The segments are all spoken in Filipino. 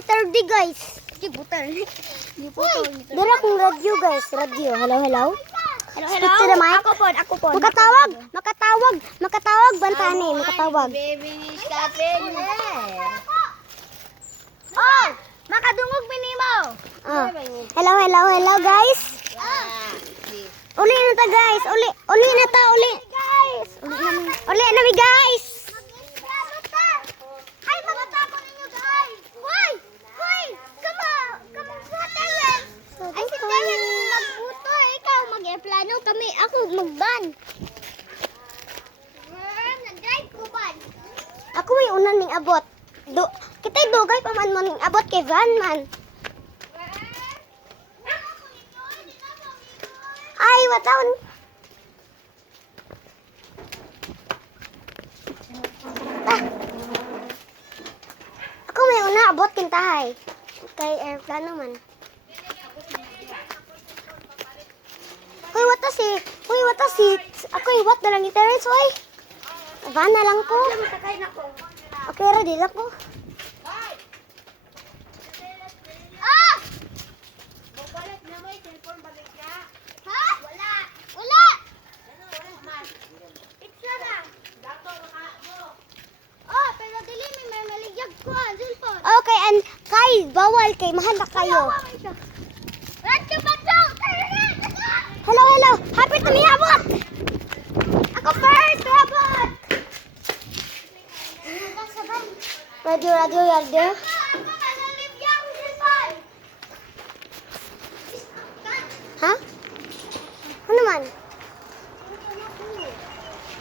meter di guys. Di putar. Di putar. Dira kong radio guys. Radio. Hello, hello. Hello, hello. Speak to the mic. Ako po. Makatawag. Bantani. Makatawag. Baby Capin. Oh! Makadungog minimo. Oh. Hello guys. Uli na ta guys. Uli na ta. Guys. Uli na mi guys. Ay, magatapo ninyo guys. Hoy! Come sa Terence. Ay, si Terence magbuto. Ikaw mag-eplano. Ako magban. Nag-drive ko ban. Ako may una ning abot. Kita'y dugay pa man mo ning abot kay Van man. Ay, wataon. Ako may una abot kintahay. Kay airplano man. Hoy, wata si. Ako iwat na lang ni Terence, hoy. Van na lang ko. Okay, ready lang ko. Ah! Balik na may cellphone balik ya. Ha? Wala! Picture na. Dato maka mo. Oh, pero dili may maligyag ko ang cellphone. Okay, and kay bawal kay mahal na kayo. Hello. Happy to me abot. Ako first, abot. Radio. Ha? Ano man?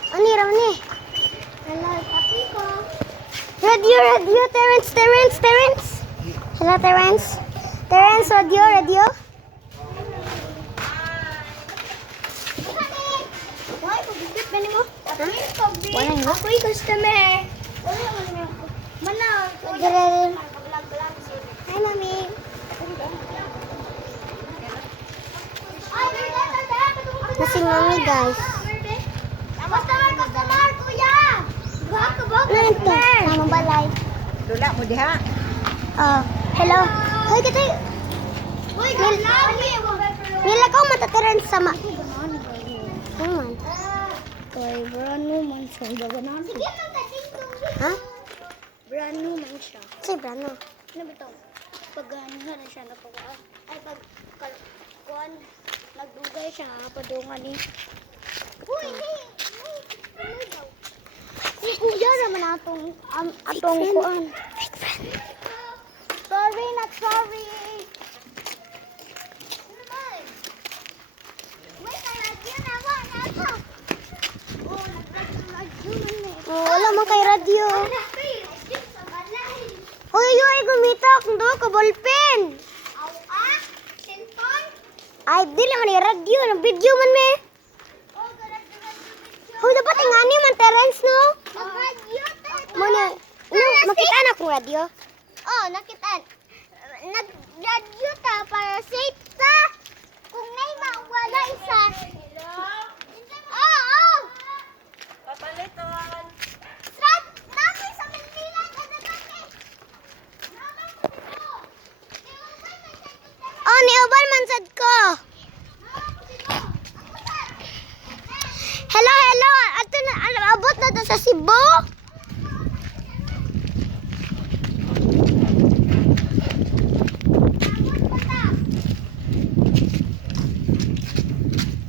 Ani Ramni? Hello, tapi ko. Radio, Terence. Hello, Terence, radio. Why, pag-isip ba mo? Wala nga. Ako'y customer. Mana? Hi, Mami. Nasing Mami, guys. Customer, kuya. Ano ito? Sama balay. Lula mo diha. Hello. Hoy, kita. Nila ko matatiran sama. Naman. Kay Brano man siya. Gaganan. Ha? Brano man siya. Si Brano. Ano ba ito? Pag na siya na pag ay pag kuan nagdugay siya padungan ni. Uy, Si kuya naman atong kuan. sorry, not sorry. Oh, wala mo kay radio. Uy, gumita akong doon ka ballpen. Ay, dili man yung radio. Ang video man, me. Uy, dapat ingani man, Terence, no? Muna, no, makita na akong radio. Oh, nakita. Nag-radio ta para safe ta. Kung may mawala isa. Oo. Papaliton. Saan? Nami sa Manila. Oh, niuban man sad ko. Hello. Ato na, abot na to sa Cebu.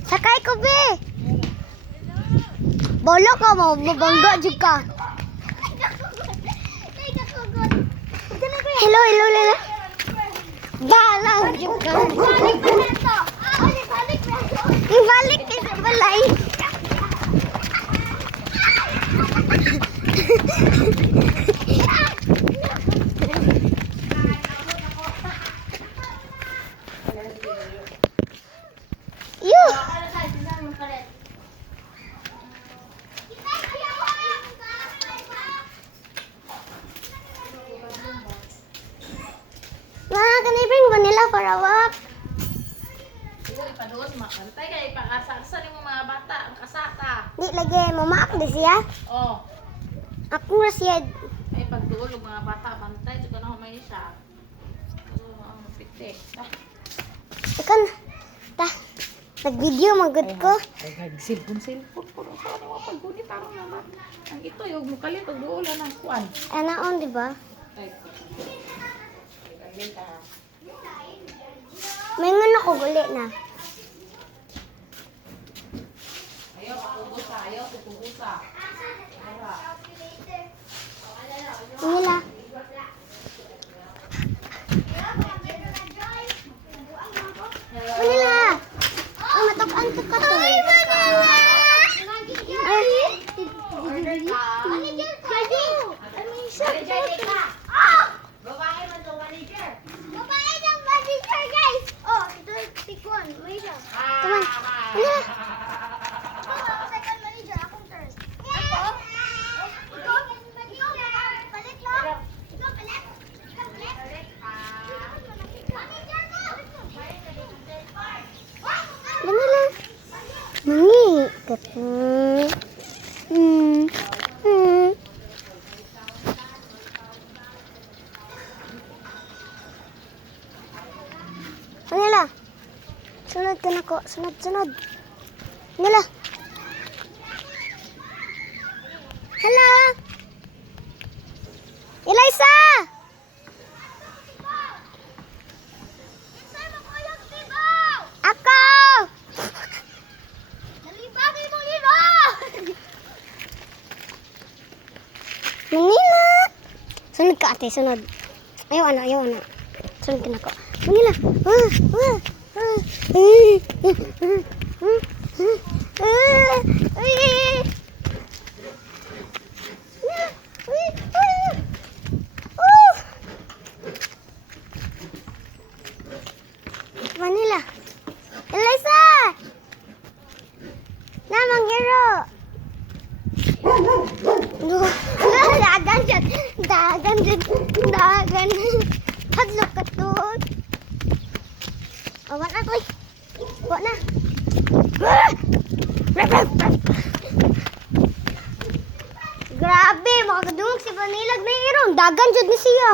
Sakay ko, be. Bolo ka mo, mabangga jud ka. Hello. Balang jud ka. Ibalik ka sa balay. Mga kanibring vanilla for a walk. Siguro ipadoon makantay kay pakasaksa ni mo mga bata ang kasata. Di lagi mamaak di siya. Oh, Ako na siya. ay pagduol og mga bata bantay jud kana humay siya. Pitik. Ikan. Ta. Nag-video magod ko. Ay, silpon. Puro sa ano mo paggunit tarong naman. Ang ito, yung mukalit, pag duulan ng kuwan. Anaon, di ba? Ay, ka. May ngano ko guli na. Ayaw, pakubusa. Ayaw, kukubusa. Nila. Nila. Oh, matukan to ka to. Ay, Manila. Ay. Order ka. Manager ka. Manager ka. Babae man to, manager. Babae ng manager, guys. Oh, ito yung tikwan. May siya. Come on. Nila. Ako, second manager. Akong turn. Ako? Ikaw? Palit lang. Ikaw, palit. Ikaw, palit. Manager ko. Dami lang. Mangi. Manila. Sunod ka na ko. Sunod. Manila. Hello. Eliza. Sir, makayag tibaw. Ako. Nalibagay mo nila. Manila. Sunod ka ate. Sunod. Ayaw na. Sunod ka na ko. Manila. Manila. Eliza! Namang hero! Dagan dyan! Hadlok ka to! Awan na to eh! Awan na! Grabe! Makakadungog si Vanilag na hero! Dagan dyan ni siya!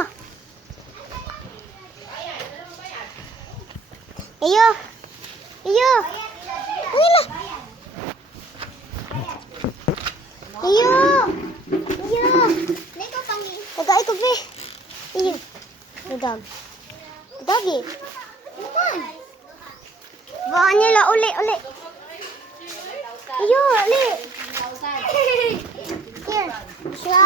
Iyo! Manila! Iyo! Ikaw, pangi. Tagay ko, be. Iyo. Dadag. Dagi. Baka nila, uli. Iyo, uli. Here. Siya.